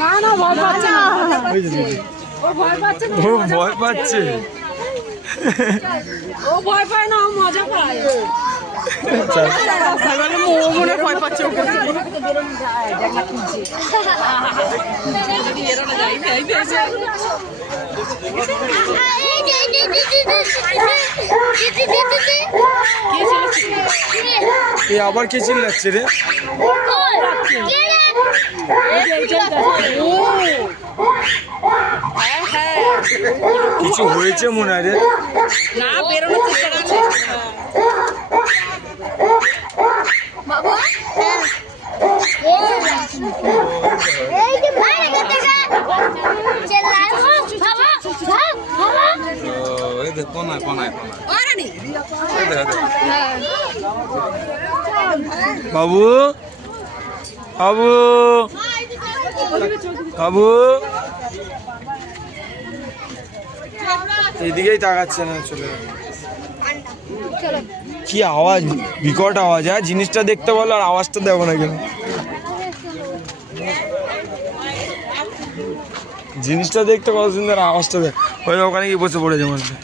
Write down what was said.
না না ভয় পাচ্ছে না, ও ভয় পাচ্ছে না, ও ভয় পাচ্ছে, ও ভয় পায় না, ও মজা পায়। মনে ভয় পাচ্ছে, আবার কে চিল্লাচ্ছে রে? কিছু হয়েছে মনে হয় রে। না বেরোনোর চেষ্টা করছে বাবা। বাবু বাবু বাবু এদিকেই তাকাচ্ছে না, চলে কি আওয়াজ, বিকট আওয়াজ। হ্যাঁ জিনিসটা দেখতে বলো আর আওয়াজটা দেবো না কেন? জিনিসটা দেখতে কত সুন্দর, আওয়াজটা দেখ। ওই ওখানে গিয়ে বসে পড়েছে মধ্যে।